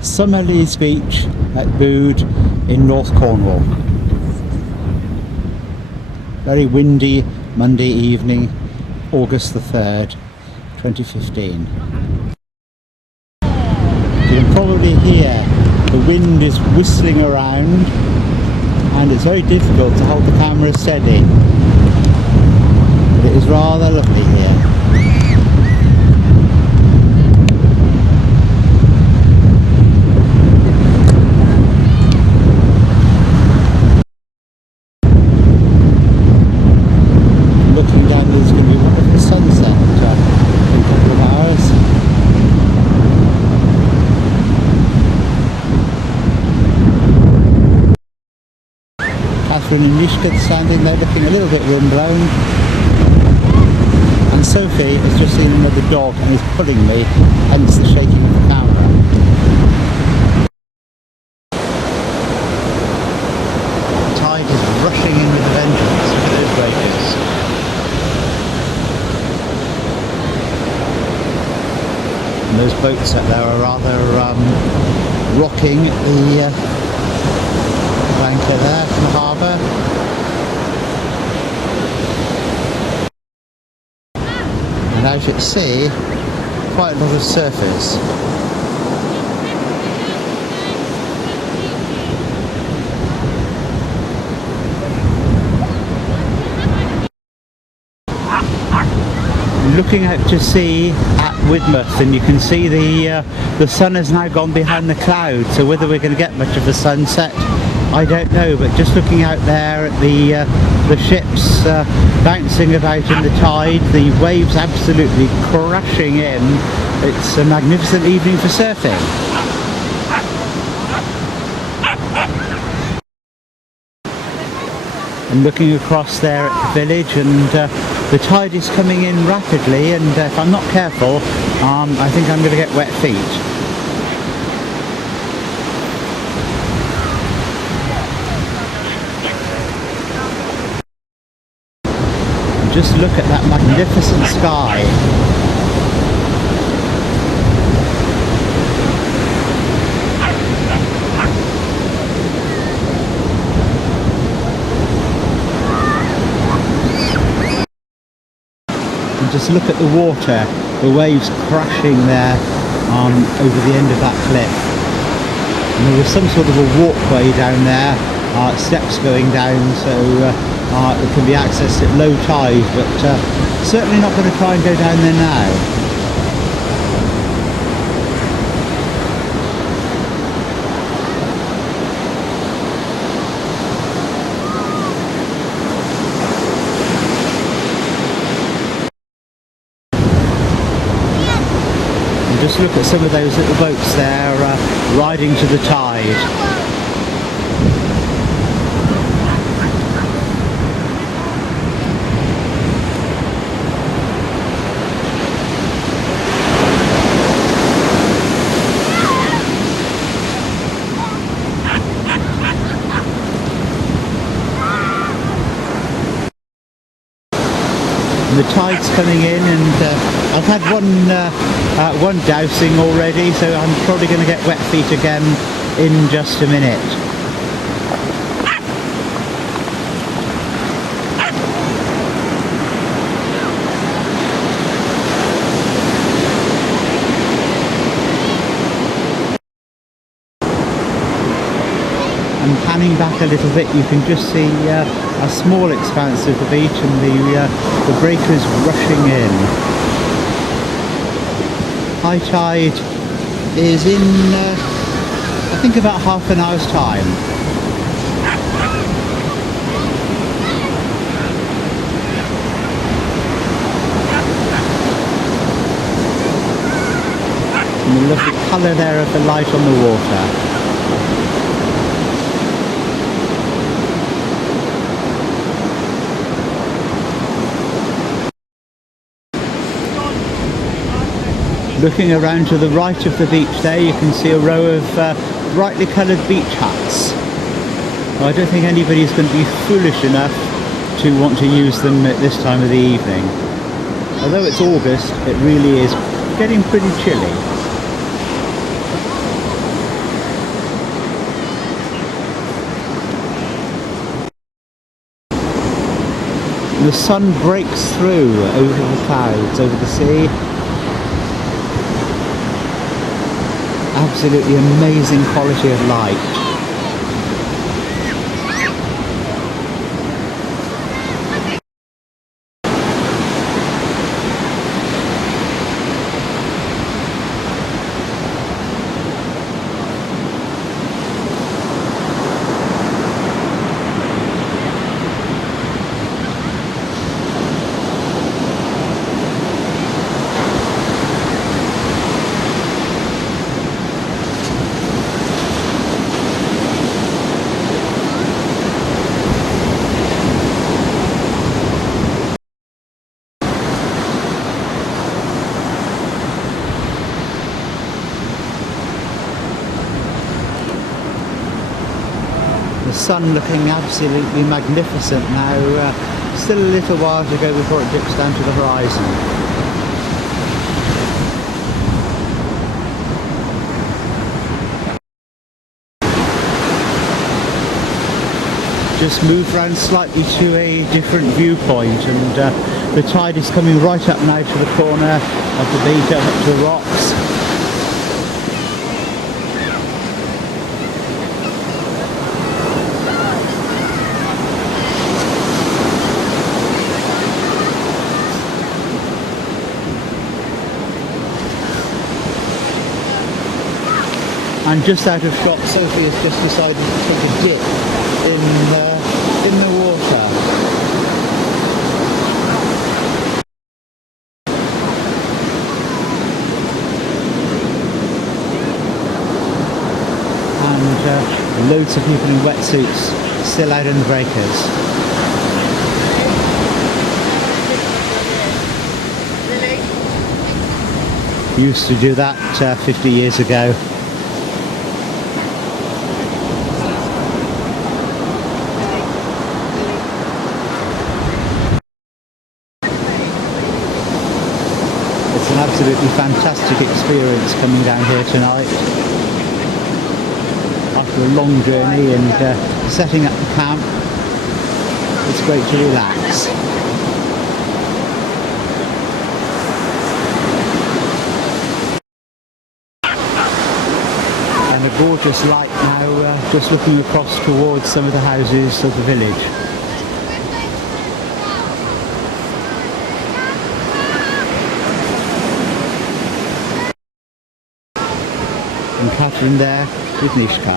Summerlees Beach at Bude in North Cornwall. Very windy Monday evening, August the 3rd, 2015. You can probably hear the wind is whistling around and it's very difficult to hold the camera steady. But it is rather lovely here. Catherine and Yishka standing there looking a little bit windblown, and Sophie has just seen another dog and is pulling me, hence the shaking of the camera. The tide is rushing in with a vengeance. Look at those breakers. And those boats up there are rather rocking the anchor there from the harbour. And out at sea, quite a lot of surfers. Looking out to sea at Widmouth, and you can see the sun has now gone behind the clouds, so whether we're going to get much of a sunset I don't know, but just looking out there at the ships bouncing about in the tide, the waves absolutely crashing in. It's a magnificent evening for surfing. I'm looking across there at the village, and the tide is coming in rapidly, and if I'm not careful, I think I'm going to get wet feet. Just look at that magnificent sky. And just look at the water, the waves crashing there over the end of that cliff. And there was some sort of a walkway down there, steps going down, so it can be accessed at low tide, but certainly not going to try and go down there now. And just look at some of those little boats there riding to the tide. The tide's coming in, and I've had one dousing already, so I'm probably going to get wet feet again in just a minute. And panning back a little bit, you can just see a small expanse of the beach, and the breakers rushing in. High tide is in, I think, about half an hour's time. And the lovely colour there of the light on the water. Looking around to the right of the beach there, you can see a row of brightly coloured beach huts. Well, I don't think anybody's going to be foolish enough to want to use them at this time of the evening. Although it's August, it really is getting pretty chilly. the sun breaks through over the clouds, over the sea. Absolutely amazing quality of light. The sun looking absolutely magnificent now. Still a little while to go before it dips down to the horizon. Just moved round slightly to a different viewpoint, and the tide is coming right up now to the corner of the beach, up to the rocks. And just out of shot, Sophie has just decided to take a dip in the water. And loads of people in wetsuits still out in the breakers. Used to do that 50 years ago. It's an absolutely fantastic experience coming down here tonight. After a long journey and setting up the camp, it's great to relax. And a gorgeous light now, just looking across towards some of the houses of the village. And Catherine there with Nishka.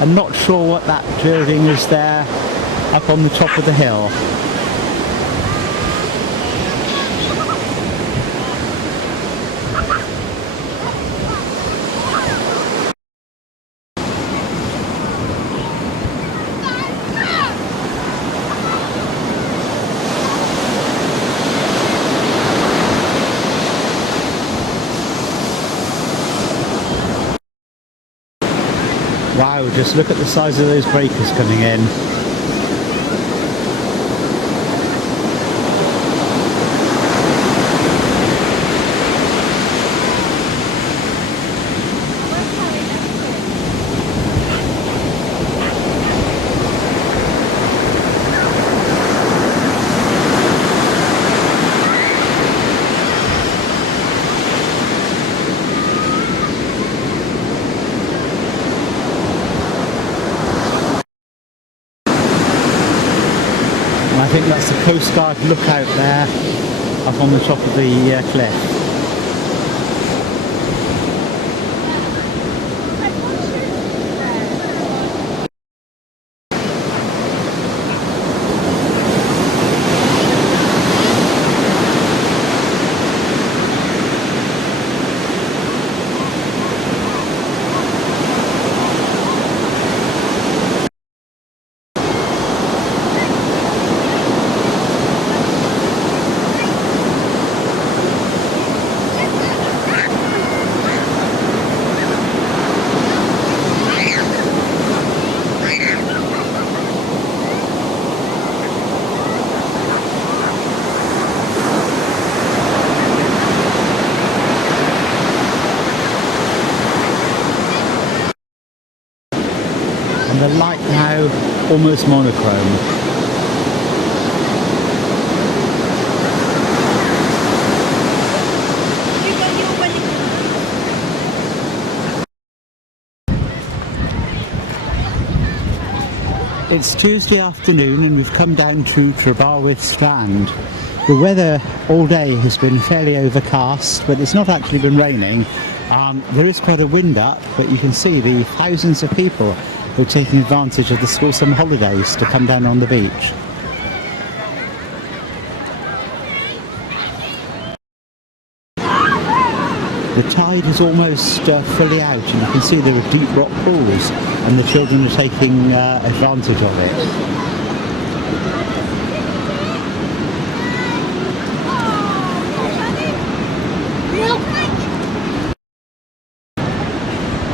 I'm not sure what that building is there up on the top of the hill. Wow, just look at the size of those breakers coming in. I think that's the Coast Guard lookout there, up on the top of the cliff. light now almost monochrome. It's Tuesday afternoon and we've come down to Trebarwith Strand. The weather all day has been fairly overcast, but it's not actually been raining. There is quite a wind up, but you can see the thousands of people who are taking advantage of the school summer holidays to come down on the beach. The tide is almost fully out, and you can see there are deep rock pools, and the children are taking advantage of it.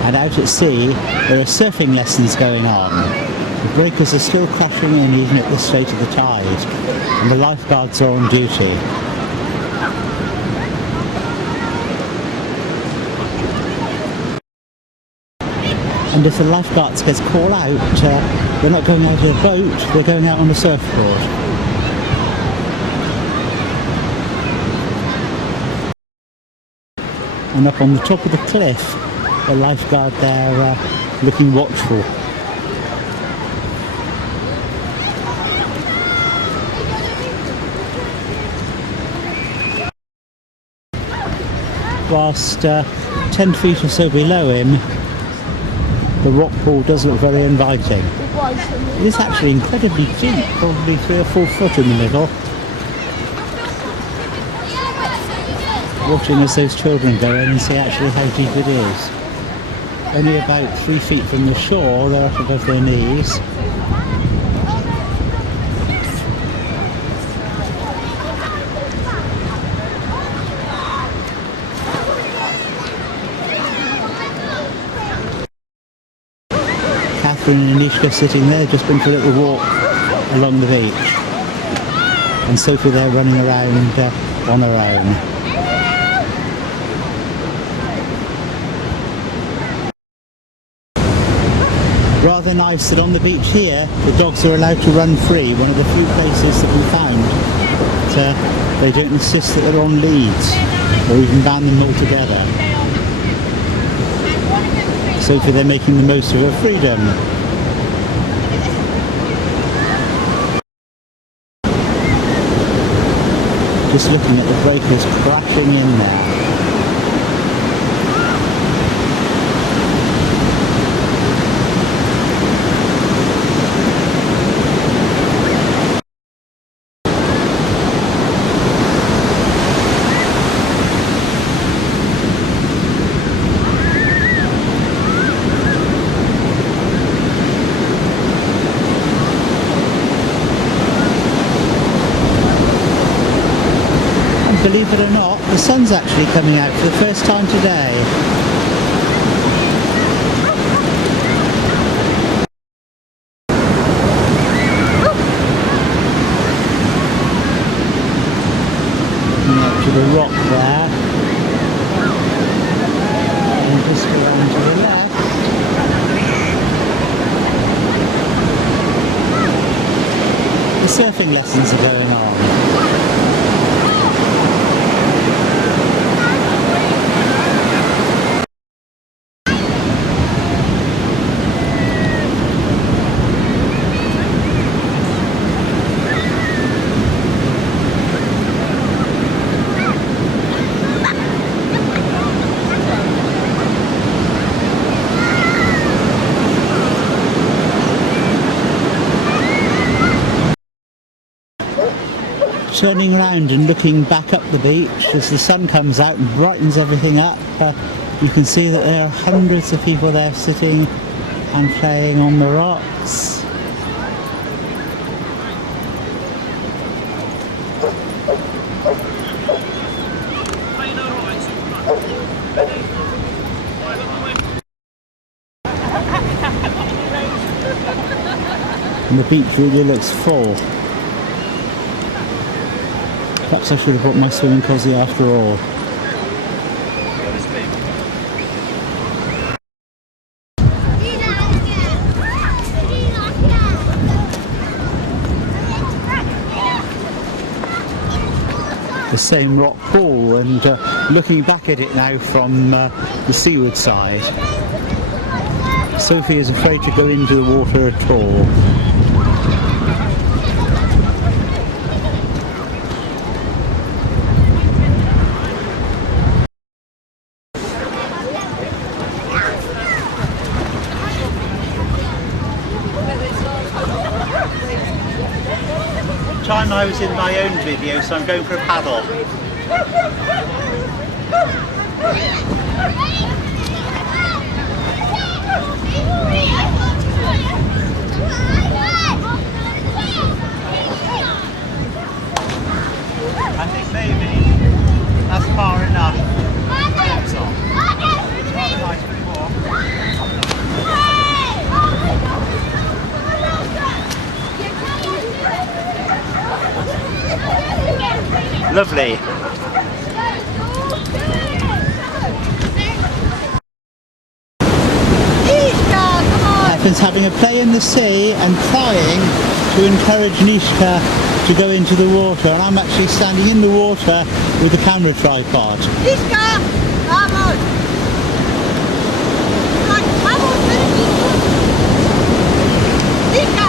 And out at sea, there are surfing lessons going on. The breakers are still crashing in even at this state of the tide, and the lifeguards are on duty. And if the lifeguards get called out, they're not going out in a boat, they're going out on a surfboard. And up on the top of the cliff, a lifeguard there looking watchful. Whilst 10 feet or so below him, the rock pool does look very inviting. It is actually incredibly deep, probably 3 or 4 foot in the middle. Watching as those children go in and see actually how deep it is. Only about 3 feet from the shore, they're up above their knees. Catherine and Anishka sitting there, just been for a little walk along the beach. And Sophie there running around on her own. Rather nice that on the beach here the dogs are allowed to run free, one of the few places that we found that they don't insist that they're on leads or even ban them altogether. Sophie, they're making the most of her freedom. Just looking at the breakers crashing in there. Believe it or not, the sun's actually coming out for the first time today. Looking up to the rock there. And just around to the left. The surfing lessons are going on. Turning around and looking back up the beach as the sun comes out and brightens everything up, you can see that there are hundreds of people there sitting and playing on the rocks. And the beach really looks full. Perhaps I should have brought my swimming cozy after all. same rock pool, and looking back at it now from the seaward side, Sophie is afraid to go into the water at all. Time I was in my own video, so I'm going for a paddle. I think maybe that's far enough. It's rather nice to walk. Lovely. Evan's having a play in the sea and trying to encourage Nishka to go into the water, and I'm actually standing in the water with the camera tripod. Nishka, vamos! Vamos, Nishka!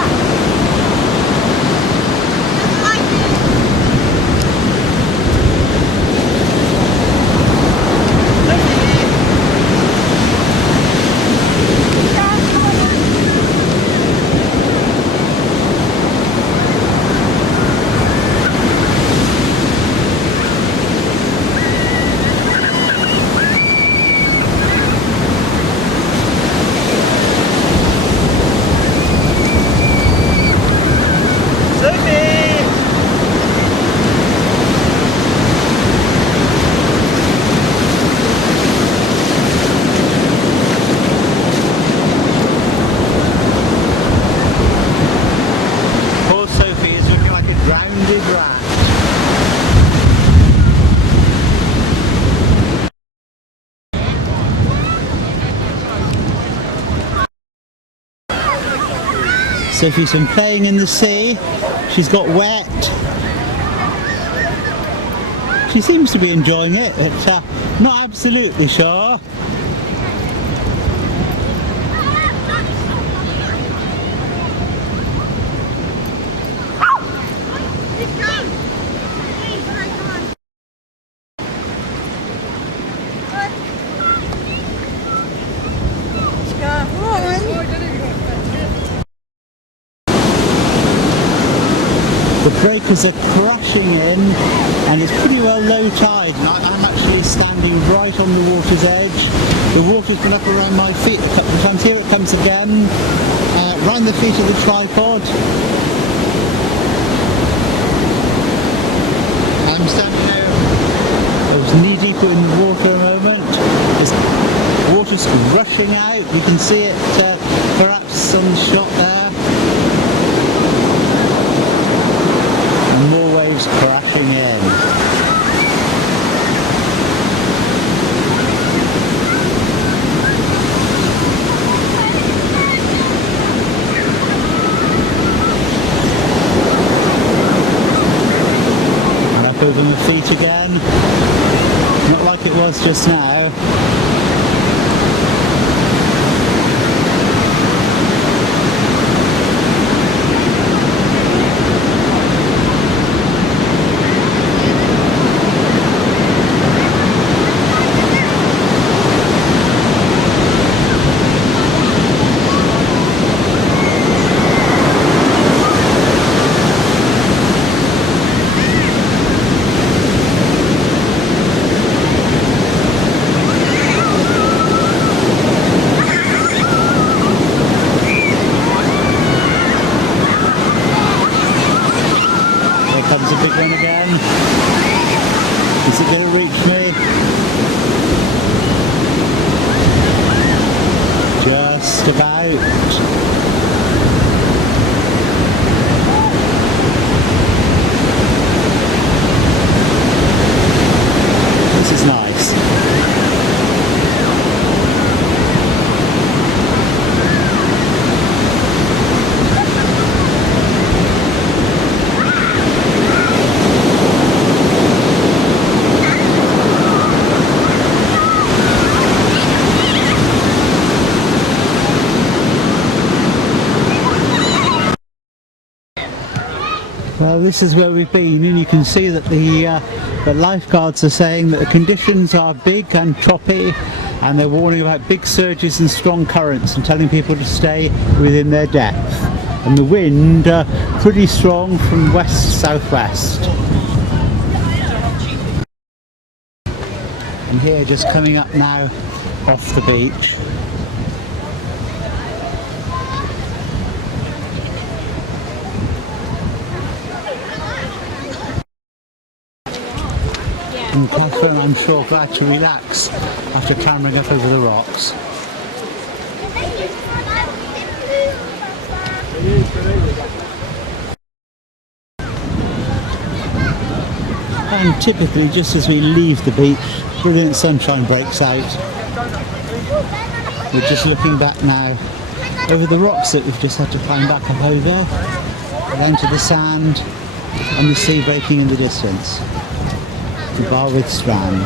Sophie's been playing in the sea. She's got wet. She seems to be enjoying it, but not absolutely sure. The breakers are crashing in, and it's pretty well low tide, and I'm actually standing right on the water's edge. The water's gone up around my feet a couple of times. Here it comes again, round the feet of the tripod. I'm standing there. I was knee deep in the water a moment. The water's rushing out. You can see it perhaps on the shot there. More waves crashing in. And up over my feet again. Not like it was just now. Comes a big one again. Is it going to reach me? Just about. This is nice. Well, this is where we've been, and you can see that the lifeguards are saying that the conditions are big and choppy, and they're warning about big surges and strong currents and telling people to stay within their depth. And the wind pretty strong from west-southwest. And here, just coming up now off the beach, and Catherine, I'm sure, glad to relax after clambering up over the rocks. And typically, just as we leave the beach, brilliant sunshine breaks out. We're just looking back now over the rocks that we've just had to climb back up over, down to the sand and the sea breaking in the distance. The Barwith Strand.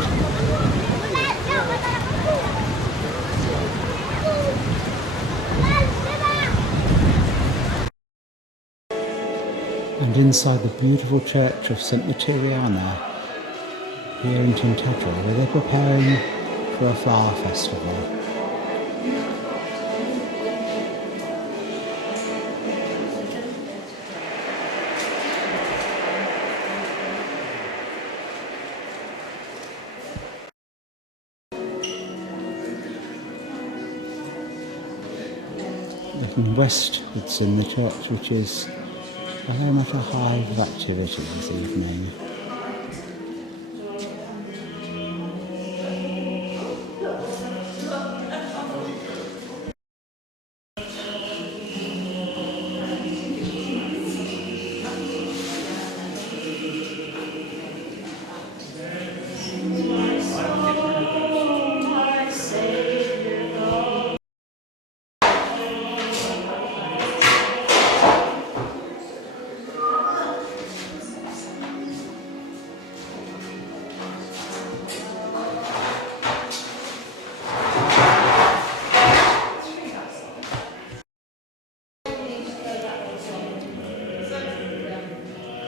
And inside the beautiful church of St Materiana here in Tintagel, where they're preparing for a flower festival. Looking westwards in the church, which is very much a hive of activity this evening.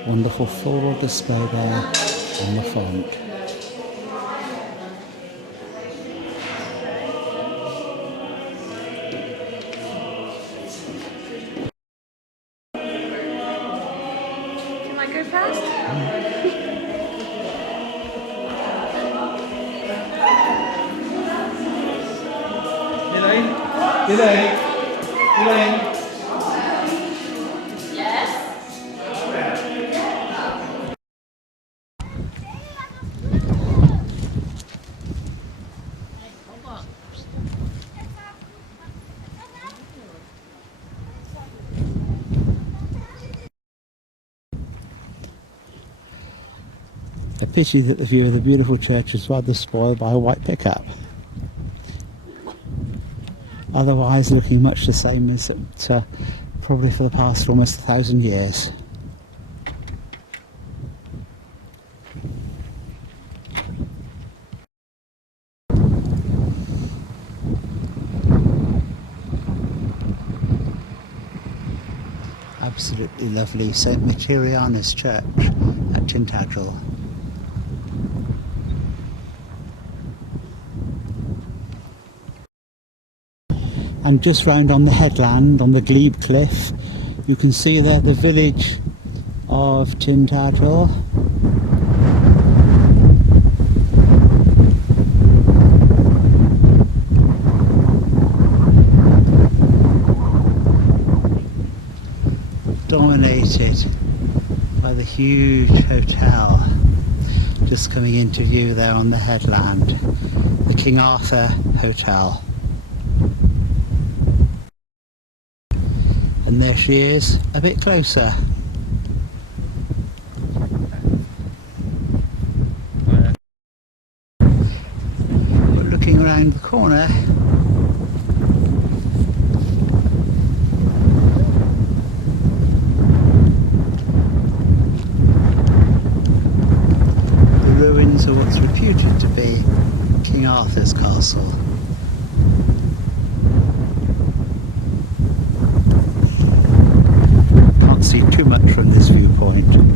Wonderful floral display there on the font. Can I go first? Elaine. A pity that the view of the beautiful church is rather spoiled by a white pickup. Otherwise looking much the same as probably for the past almost 1,000 years. Absolutely lovely St Materiana's Church at Tintagel. And just round on the headland, on the glebe cliff, you can see there the village of Tintagel. Dominated by the huge hotel just coming into view there on the headland, the King Arthur Hotel. And there she is, a bit closer. But looking around the corner, the ruins of what's reputed to be King Arthur's castle. See too much from this viewpoint.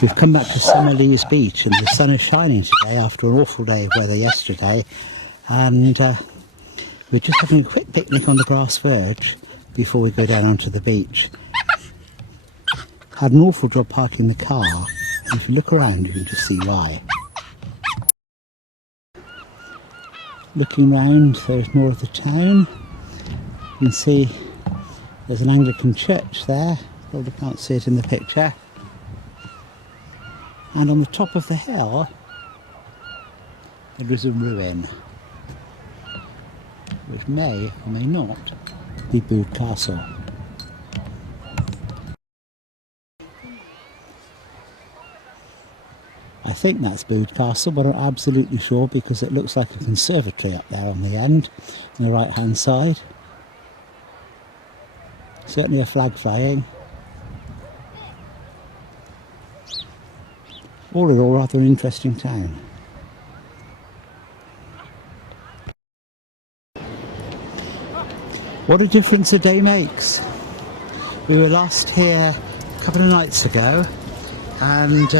We've come back to Summerlees Beach and the sun is shining today after an awful day of weather yesterday, and we're just having a quick picnic on the grass verge before we go down onto the beach. Had an awful job parking the car, and if you look around you can just see why. Looking round, there's more of the town. You can see there's an Anglican church there, probably can't see it in the picture. And on the top of the hill there is a ruin, which may or may not be Bude Castle. I think that's Bude Castle, but I'm not absolutely sure because it looks like a conservatory up there on the end, on the right hand side. Certainly a flag flying. All in all, rather an interesting town. What a difference a day makes. We were last here a couple of nights ago, and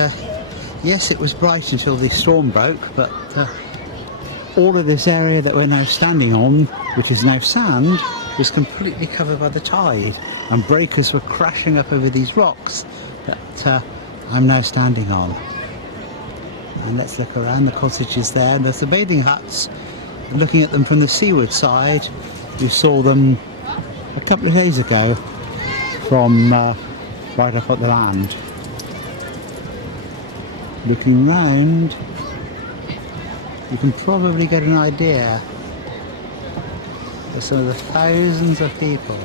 yes, it was bright until the storm broke, but all of this area that we're now standing on, which is now sand, was completely covered by the tide, and breakers were crashing up over these rocks that I'm now standing on. And let's look around, the cottages there, and there's the bathing huts. And looking at them from the seaward side, you saw them a couple of days ago from right up at the land. Looking round, you can probably get an idea of some of the thousands of people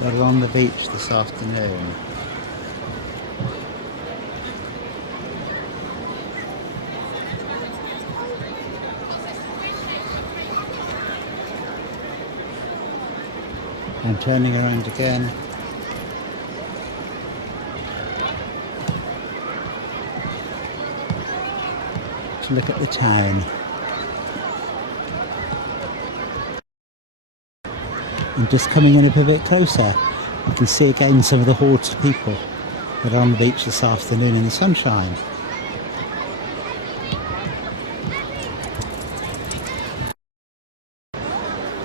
that are on the beach this afternoon. And turning around again, to look at the town. And just coming in a bit closer, you can see again some of the hordes of people that are on the beach this afternoon in the sunshine.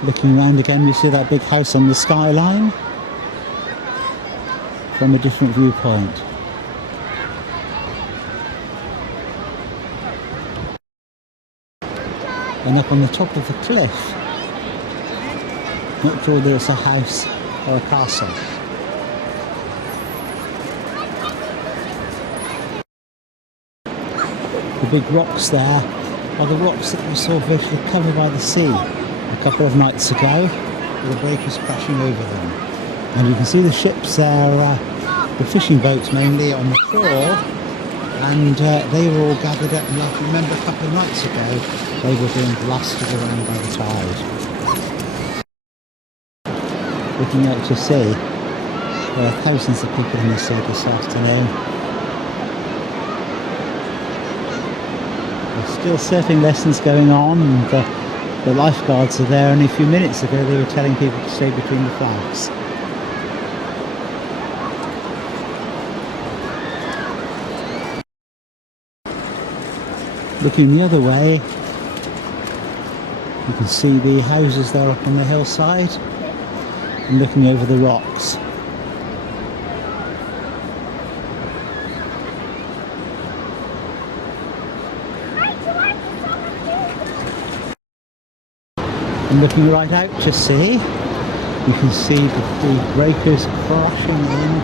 Looking round again, you see that big house on the skyline from a different viewpoint. And up on the top of the cliff, not sure whether it's a house or a castle. The big rocks there are the rocks that we saw virtually covered by the sea a couple of nights ago, with the breakers crashing over them. And you can see the ships there, the fishing boats mainly, on the shore, and they were all gathered up, and like you remember a couple of nights ago, they were being blasted around by the tide. Looking out to sea, there are thousands of people in the sea this afternoon. There's still surfing lessons going on, and the lifeguards are there. Only a few minutes ago they were telling people to stay between the flags. Looking the other way, you can see the houses there up on the hillside, and looking over the rocks. And looking right out to sea, you can see the breakers crashing in.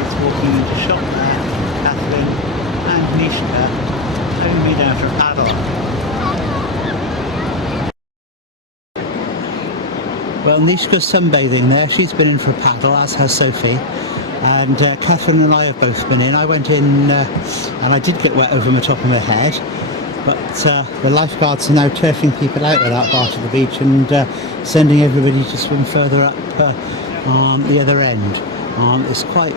It's walking into shop there, Catherine and Nishka, towing me down to paddle. Well, Nishka's sunbathing there. She's been in for a paddle, as has Sophie. And Catherine and I have both been in. I went in and I did get wet over my top of my head, but the lifeguards are now turfing people out of that part of the beach and sending everybody to swim further up the other end. It's quite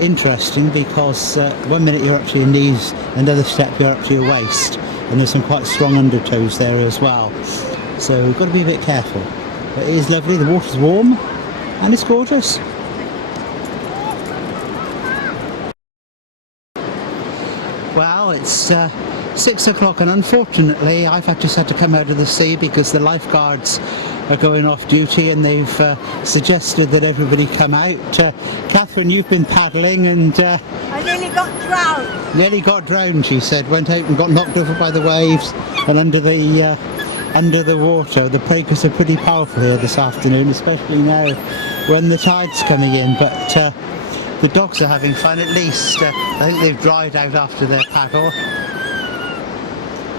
interesting because one minute you're up to your knees, another step you're up to your waist, and there's some quite strong undertows there as well. So we've got to be a bit careful. But it is lovely, the water's warm and it's gorgeous. Well, it's 6 o'clock and unfortunately I've just had to come out of the sea because the lifeguards are going off duty and they've suggested that everybody come out. Catherine, you've been paddling and... I nearly got drowned. Nearly got drowned, she said. Went out and got knocked over by the waves and under the water. The breakers are pretty powerful here this afternoon, especially now when the tide's coming in. But the dogs are having fun at least. I think they've dried out after their paddle.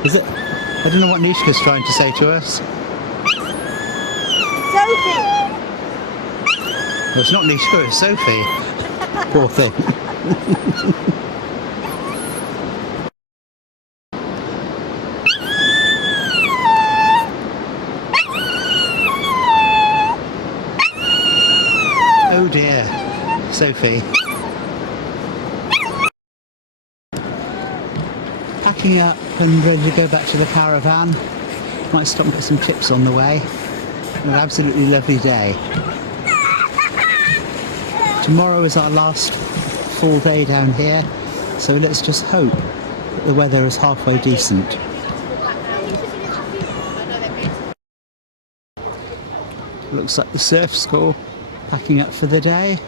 Is it? I don't know what Nishka's trying to say to us. Sophie! Well, it's not Nishka, it's Sophie. Poor thing. Oh dear, Sophie. Packing up and ready to go back to the caravan. Might stop and get some chips on the way. An absolutely lovely day. Tomorrow is our last full day down here, so let's just hope that the weather is halfway decent. Looks like the surf school packing up for the day.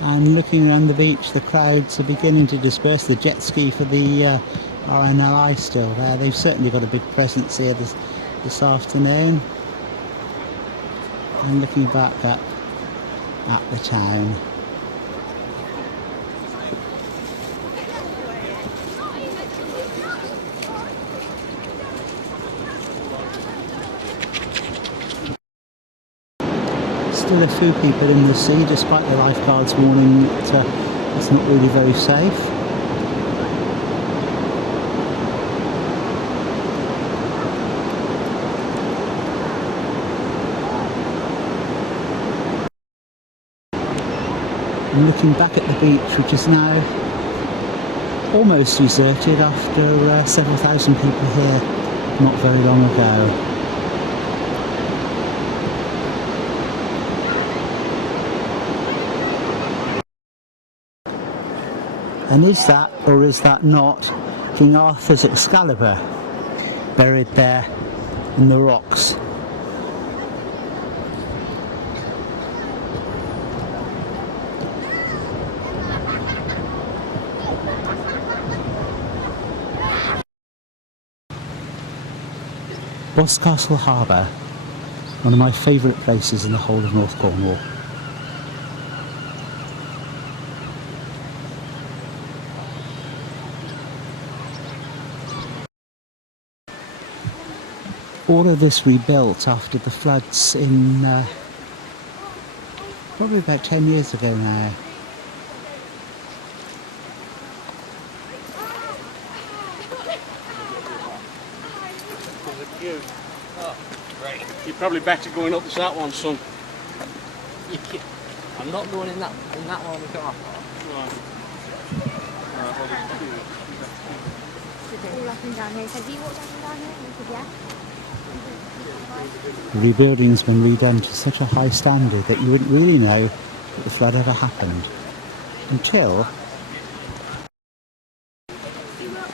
And looking around the beach, the crowds are beginning to disperse. The jet ski for the RNLI still there. They've certainly got a big presence here this afternoon. And looking back up at the town. Still a few people in the sea, despite the lifeguards warning that it's not really very safe. And looking back at the beach, which is now almost deserted after several thousand people here not very long ago. And is that, or is that not, King Arthur's Excalibur buried there in the rocks? Boscastle Harbour, one of my favourite places in the whole of North Cornwall. All of this rebuilt after the floods in probably about 10 years ago now. You're probably better going up to that one, son. I'm not going in that one on the car. All up and down here. So do you walk up and down here? You could, yeah. The rebuilding's been redone to such a high standard that you wouldn't really know that the flood ever happened until,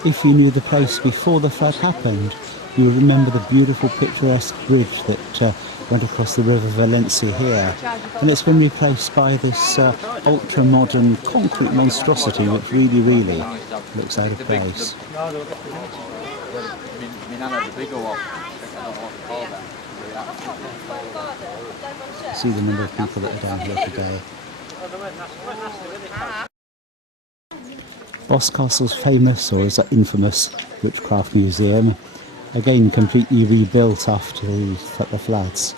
if you knew the place before the flood happened, you would remember the beautiful picturesque bridge that went across the River Valencia here, and it's been replaced by this ultra-modern concrete monstrosity which really looks out of place. See the number of people that are down here today. Boscastle's famous, or is that infamous, Witchcraft Museum, again completely rebuilt after the floods.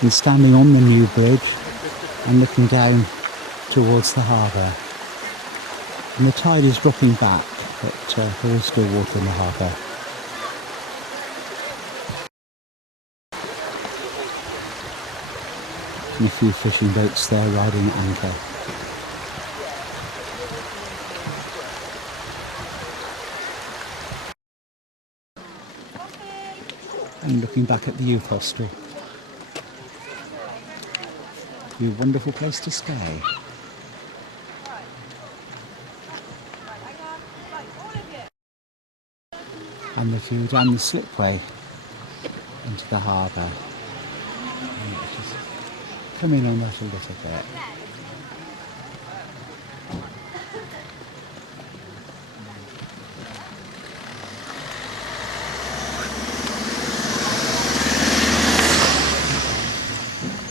And standing on the new bridge and looking down towards the harbour. And the tide is dropping back, but there is still water in the harbour. And a few fishing boats there riding at anchor. And looking back at the youth hostel. A wonderful place to stay. And the view down the slipway into the harbour. Just come in on that a little bit.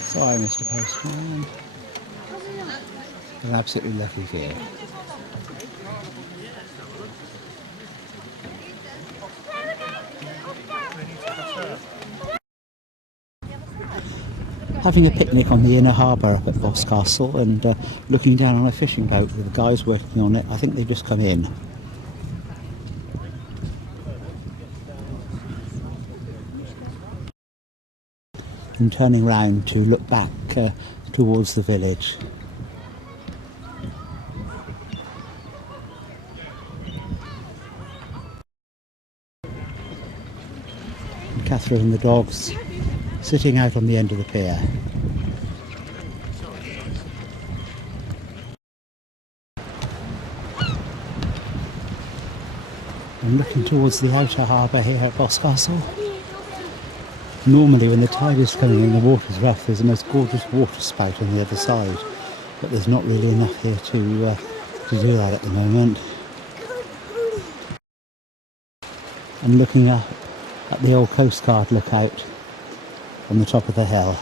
Sorry, Mr. Postman. An absolutely lovely view. Having a picnic on the inner harbour up at Boscastle and looking down on a fishing boat with the guys working on it. I think they've just come in. And turning round to look back towards the village. And Catherine and the dogs sitting out on the end of the pier. And looking towards the outer harbour here at Boscastle. Normally when the tide is coming in, the water's rough, there's the most gorgeous water spout on the other side, but there's not really enough here to do that at the moment. I'm looking up at the old Coast Guard lookout on the top of the hill.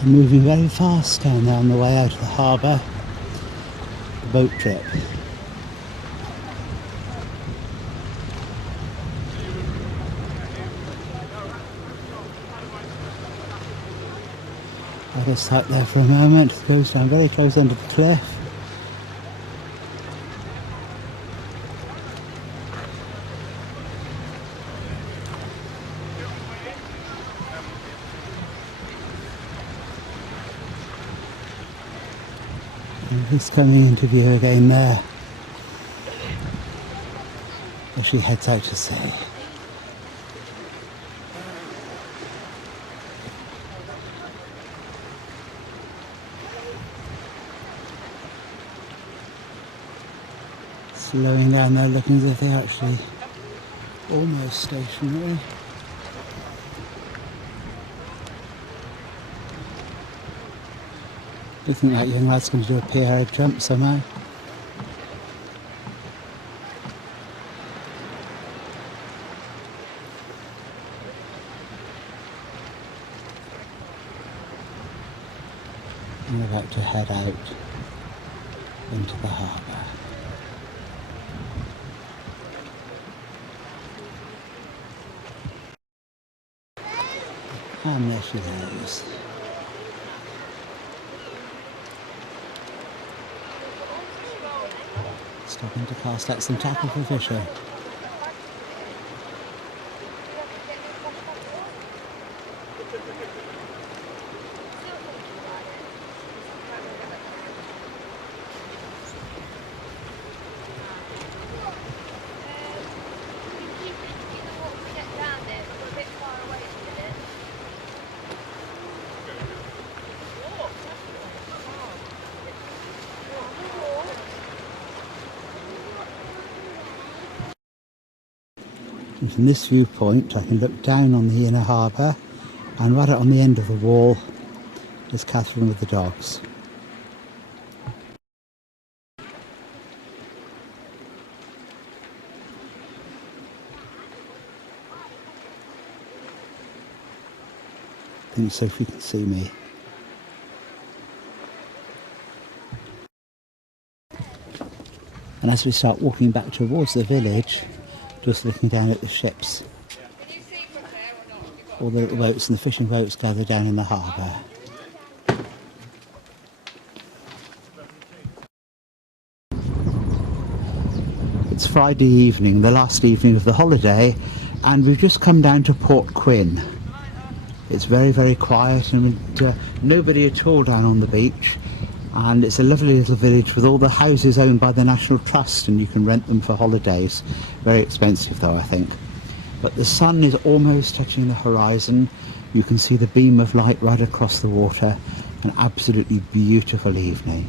I'm moving very fast down there on the way out of the harbour, the boat trip. I'll just out there for a moment. It goes down very close under the cliff. And he's coming into view again there as she heads out to sea. Slowing down there, looking as if they're actually almost stationary. Do you think that young lad's going to do a pier head jump somehow? I'm about to head out into the harbour. And there she goes. Stopping to cast out some tackle for Fisher. And from this viewpoint I can look down on the inner harbour, and right out on the end of the wall is Catherine with the dogs. I think Sophie can see me. And as we start walking back towards the village, just looking down at the ships, all the little boats and the fishing boats gather down in the harbour. It's Friday evening, the last evening of the holiday, and we've just come down to Port Quin. It's very, very quiet and nobody at all down on the beach, and it's a lovely little village with all the houses owned by the National Trust, and you can rent them for holidays. Very expensive though, I think. But the sun is almost touching the horizon. You can see the beam of light right across the water. An absolutely beautiful evening.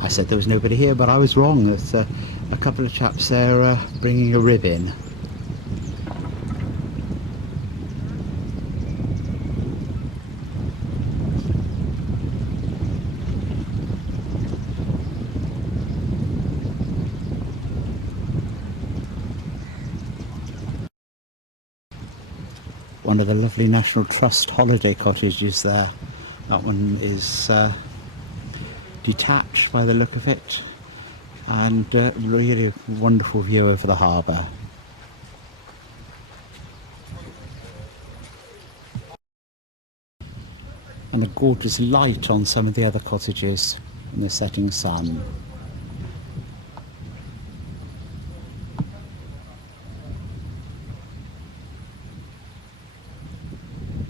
I said there was nobody here, but I was wrong. There's a couple of chaps there bringing a rib in. One of the lovely National Trust holiday cottages there. That one is detached by the look of it, and really a wonderful view over the harbour. And a gorgeous light on some of the other cottages in the setting sun.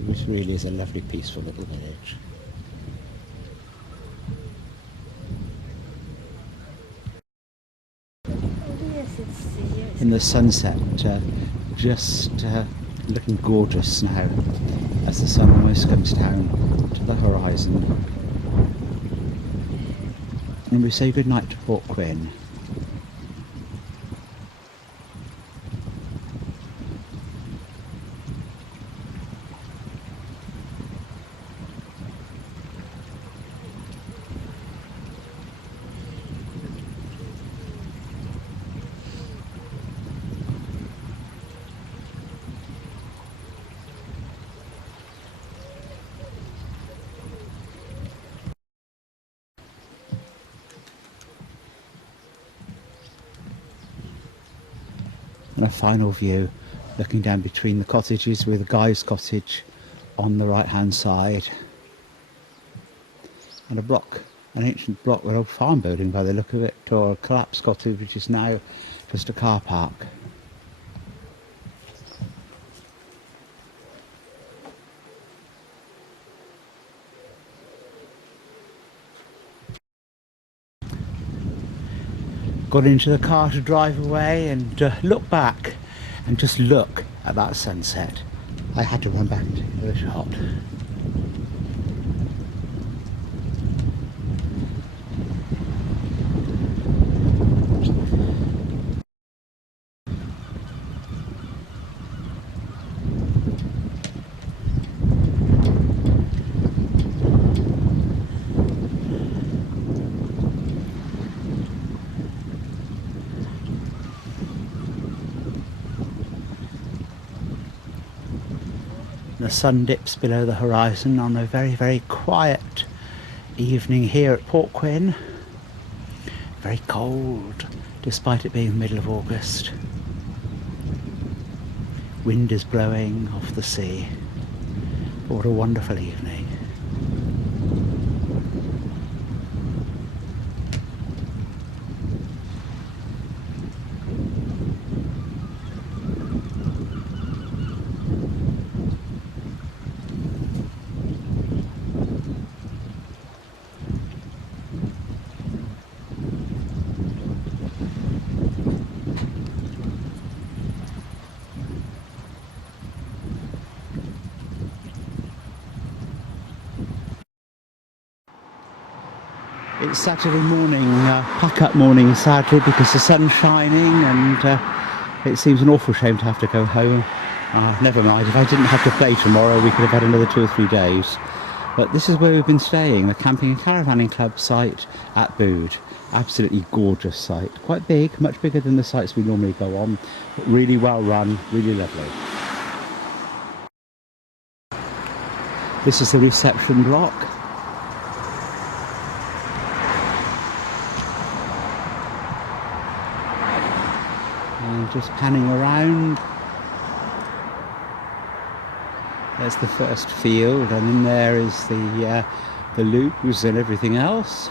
Which really is a lovely, peaceful little village. In the sunset, just looking gorgeous now as the sun almost comes down to the horizon. And we say goodnight to Port Quin. And a final view looking down between the cottages with Guy's cottage on the right hand side, and a block, an ancient block, an old farm building by the look of it, or a collapsed cottage which is now just a car park. Got into the car to drive away and look back and just look at that sunset. I had to run back and take another shot. The sun dips below the horizon on a very, very quiet evening here at Port Quin. Very cold, despite it being the middle of August. Wind is blowing off the sea. What a wonderful evening. It's Saturday morning, pack-up morning sadly, because the sun's shining and it seems an awful shame to have to go home. Never mind, if I didn't have to play tomorrow we could have had another 2 or 3 days. But this is where we've been staying, the Camping and Caravanning Club site at Bude. Absolutely gorgeous site, quite big, much bigger than the sites we normally go on, but really well run, really lovely. This is the reception block. And just panning around. There's the first field, and in there is the loos and everything else.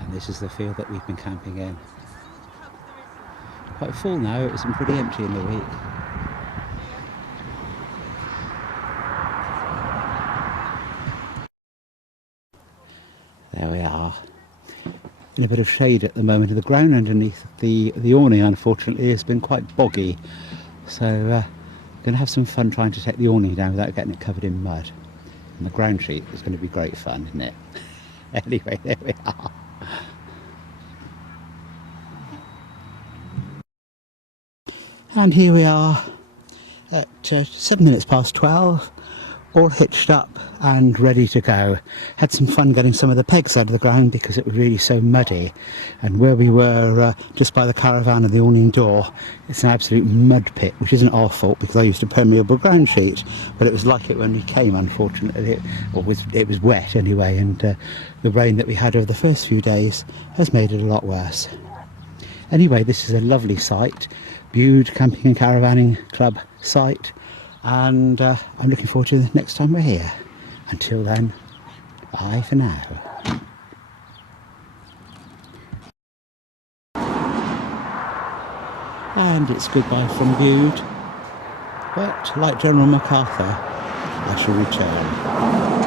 And this is the field that we've been camping in. Quite full now, it was pretty empty in the week. There we are, in a bit of shade at the moment. The ground underneath the awning, unfortunately, has been quite boggy, so going to have some fun trying to take the awning down without getting it covered in mud. And the ground sheet is going to be great fun, isn't it? Anyway, there we are. And here we are at 7 minutes past 12. All hitched up and ready to go. Had some fun getting some of the pegs out of the ground because it was really so muddy, and where we were just by the caravan and the awning door, it's an absolute mud pit, which isn't our fault because I used a permeable ground sheet, but it was like it when we came, unfortunately. It was wet anyway, and the rain that we had over the first few days has made it a lot worse. Anyway, this is a lovely site, Bude Camping and Caravanning Club site. And I'm looking forward to the next time we're here. Until then, bye for now. And it's goodbye from Bude. But like General MacArthur, I shall return.